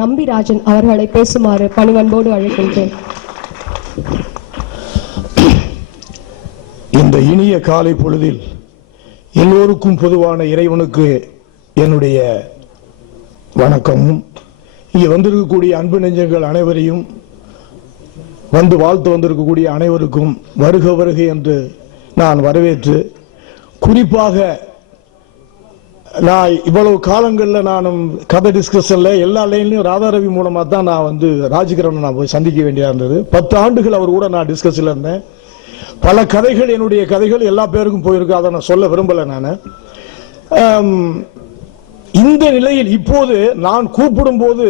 நம்பிராஜன் அவர்களை பேசுமாறு பணிவன்போடு அழைக்கின்றேன். இந்த இனிய காலை பொழுதில் எல்லோருக்கும் பொதுவான இறைவனுக்கு என்னுடைய வணக்கமும், இங்கே வந்திருக்கக்கூடிய அன்பு நெஞ்சங்கள் அனைவரையும், வந்து வாழ்த்து வந்திருக்கக்கூடிய அனைவருக்கும் வருக வருக என்று நான் வரவேற்று, குறிப்பாக நான் இவ்வளவு காலங்களில் நானும் கதை டிஸ்கஷன்ல எல்லா லைன்லையும் ராதாரவி மூலமா தான் நான் வந்து ராஜகிரனை நான் போய் சந்திக்க வேண்டியதா இருந்தது. 10 ஆண்டுகள் அவர் கூட நான் டிஸ்கஷன்ல இருந்தேன். பல கதைகள், என்னுடைய கதைகள் எல்லா பேருக்கும் போயிருக்கு, அதை நான் சொல்ல விரும்பல. நான் இந்த நிலையில் இப்போது நான் கூப்பிடும் போது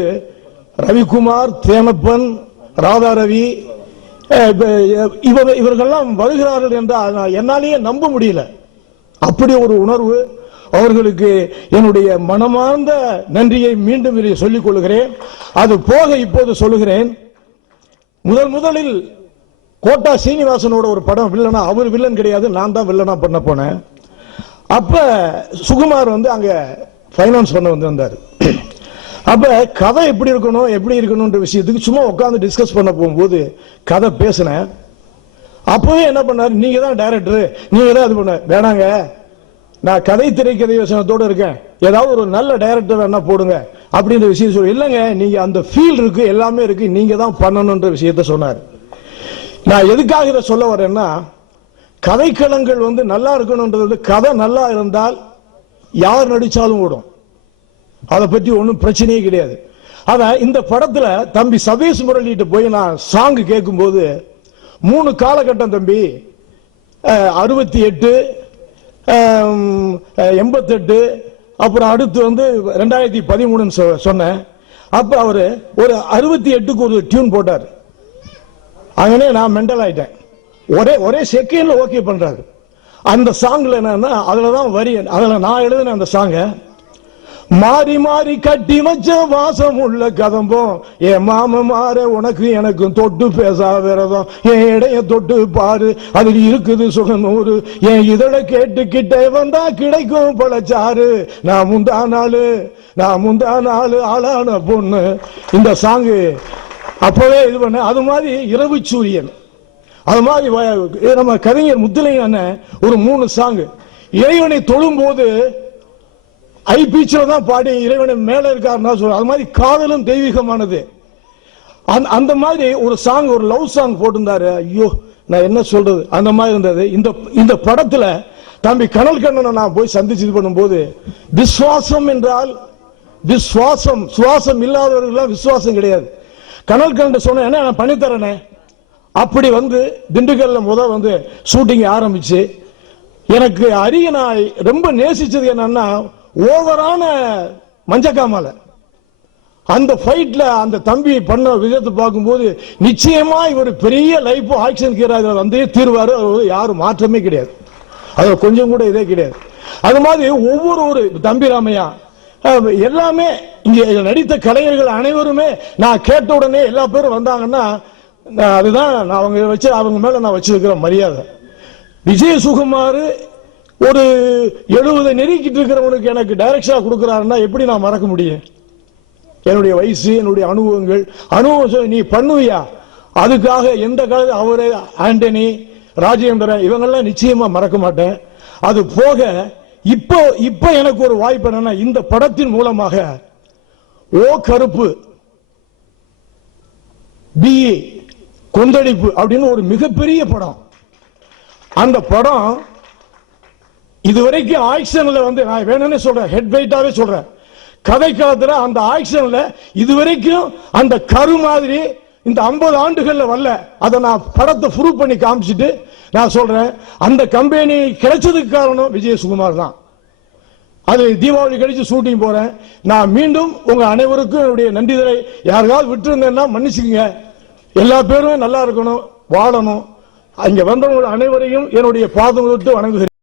ரவிக்குமார், தேனப்பன், ராதாரவி இவர்கள்லாம் வருகிறார்கள் என்றால் என்னாலேயே நம்ப முடியல. அப்படி ஒரு உணர்வு. அவர்களுக்கு என்னுடைய மனமார்ந்த நன்றியை மீண்டும் சொல்லிக் கொள்கிறேன். அது போக இப்போது சொல்லுகிறேன், முதலில் கோட்டா சீனிவாசனோட ஒரு படம் வில்லனா, அவர் வில்லன் கிடையாது, நான் தான் வில்லனா பண்ண போனேன். அப்ப சுகுமார் வந்து அங்க பைனான்ஸ் பண்ண வந்திருந்தார். அப்ப கதை எப்படி இருக்கணும்ன்ற விஷயத்துக்கு சும்மா உட்காந்து டிஸ்கஸ் பண்ண போகும்போது கதை பேசினேன். அப்பவே என்ன பண்ணாரு, நீங்க தான் டைரக்டர், நீங்க தான் இது பண்ண வேணாங்க, நான் கதை திரைக்கதை வசனத்தோடு இருக்கேன், ஏதாவது ஒரு நல்ல டைரக்டர் வேணா போடுங்க அப்படின்ற விஷயம் சொல்லி, இல்லைங்க நீங்க அந்த ஃபீல் இருக்கு, எல்லாமே இருக்கு, நீங்க தான் பண்ணணும்ன்ற விஷயத்த சொன்னார். நான் எதுக்காக இதை சொல்ல வரேன்னா, கதைக்களங்கள் வந்து நல்லா இருக்கணும்ன்றது, கதை நல்லா இருந்தால் யார் நடிச்சாலும் ஓடும், அதை பற்றி ஒன்றும் பிரச்சனையே கிடையாது. ஆனா இந்த படத்துல தம்பி சபேஷ் முரளிட்டு போய் நான் சாங் கேட்கும் போது 3 காலகட்டம் தம்பி, 68, 88, அப்புறம் அடுத்து வந்து 2013 சொன்னேன். அப்ப அவரு ஒரு 68க்கு ஒரு டியூன் போட்டார். அங்கனே நான் மெண்டல் ஆயிட்டேன். ஒரே செகண்ட்ல ஓகே பண்றாரு. அந்த சாங்ல என்னன்னா, அதுலதான் வரி, அதுல நான் எழுதின அந்த சாங்க, மாறி மாறி கட்டி வச்ச வாசம் உள்ள கதம்பம், என் மாம மாற உனக்கு எனக்கும் தொட்டு பேசா விரதம், என் இடைய தொட்டு பாரு அதில் இருக்குது சுகநூறு, என் இதழ கேட்டுக்கிட்டே வந்தா கிடைக்கும் பழச்சாரு, நான் முந்தா நாள் ஆளான பொண்ணு. இந்த சாங்கு அப்பவே இது பண்ண. அது மாதிரி இரவு சூரியன், அது மாதிரி நம்ம கவிஞர் முத்துலிங்க ஒரு 3 சாங் இறைவனை தொழும் போது ஐ பீச்சில் தான் பாடி இறைவனை மேல இருக்காருன்னா சொல்ற. அது மாதிரி காதலும் தெய்வீகமானது. அந்த மாதிரி ஒரு சாங், ஒரு லவ் சாங் போட்டிருந்தாரு. ஐயோ நான் என்ன சொல்றது, அந்த மாதிரி இருந்தது. இந்த படத்துல தம்பி கனல் கண்ணனை நான் போய் சந்திச்சு இது பண்ணும்போது, விசுவாசம் என்றால் விசுவாசம், சுவாசம் இல்லாதவர்கள் விசுவாசம் கிடையாது. கனல் கண்ணன் சொன்ன என்ன நான் பண்ணித்தரேனே, அப்படி வந்து திண்டுக்கல்ல வந்து ஷூட்டிங் ஆரம்பிச்சு, எனக்கு அரிய நான் ரொம்ப நேசிச்சது என்னன்னா, ஓவரான மஞ்சக்காமல அந்த ஃபைட்ல அந்த தம்பி பண்ண விதத்தை பார்க்கும்போது நிச்சயமா இவர் பெரிய லைஃப் ஆக்ஷன் ஹீரோ வந்து தீர்வாரு, யாரும் மாற்றமே கிடையாது, அது கொஞ்சம் கூட இதே கிடையாது. அது மாதிரி ஒவ்வொரு தம்பி ராமையா எல்லாமே இங்க நடித்த கலைஞர்கள் அனைவருமே நான் கேட்ட உடனே எல்லா பேரும் வந்தாங்கன்னா, அதுதான் நான் அவங்க மேல நான் வச்சிருக்கிற மரியாதை. விஜய் சுகுமார் ஒரு 70 நெருக்கிட்டு இருக்கிறவனுக்கு எனக்கு டைரக்ஷனா கொடுக்கிறாருன்னா எப்படி நான் மறக்க முடியும்? என்னுடைய வயசு, என்னுடைய அனுபவம் நீ பண்ணுவியா, அதுக்காக எந்த காலத்தில் அவரு, ஆண்டனி, ராஜேந்திரன் இவங்கெல்லாம் நிச்சயமா மறக்க மாட்டேன். அது போக இப்ப எனக்கு ஒரு வாய்ப்பு என்னன்னா, இந்த படத்தின் மூலமாக ஓ கருப்பு பி கொந்தளிப்பு அப்படின்னு ஒரு மிகப்பெரிய படம். அந்த படம் இதுவரைக்கும் ஆக்ஷன்ல வந்து நான் வேணும்னு சொல்றேன், ஹெட் வெயிட்டாவே சொல்றேன், கதை காலத்துல அந்த ஆக்ஷன்ல இதுவரைக்கும் அந்த கரு மாதிரி இந்த 50 ஆண்டுகள்ல வரல. அதை நான் படத்தை ப்ரூவ் பண்ணி காமிச்சிட்டு நான் சொல்றேன், அந்த கம்பெனி கிடைச்சதுக்கு காரணம் விஜய் சுகுமார் தான். அது தீபாவளி கழிச்சு ஷூட்டிங் போறேன். நான் மீண்டும் உங்க அனைவருக்கும் என்னுடைய நன்றிதலை, யாருக்காவது விட்டு இருந்தேன்னா மன்னிச்சுக்கங்க. எல்லா பேரும் நல்லா இருக்கணும், வாழணும். அங்க வந்தவங்க அனைவரையும் என்னுடைய பாதம் விட்டு வணங்குகிறேன்.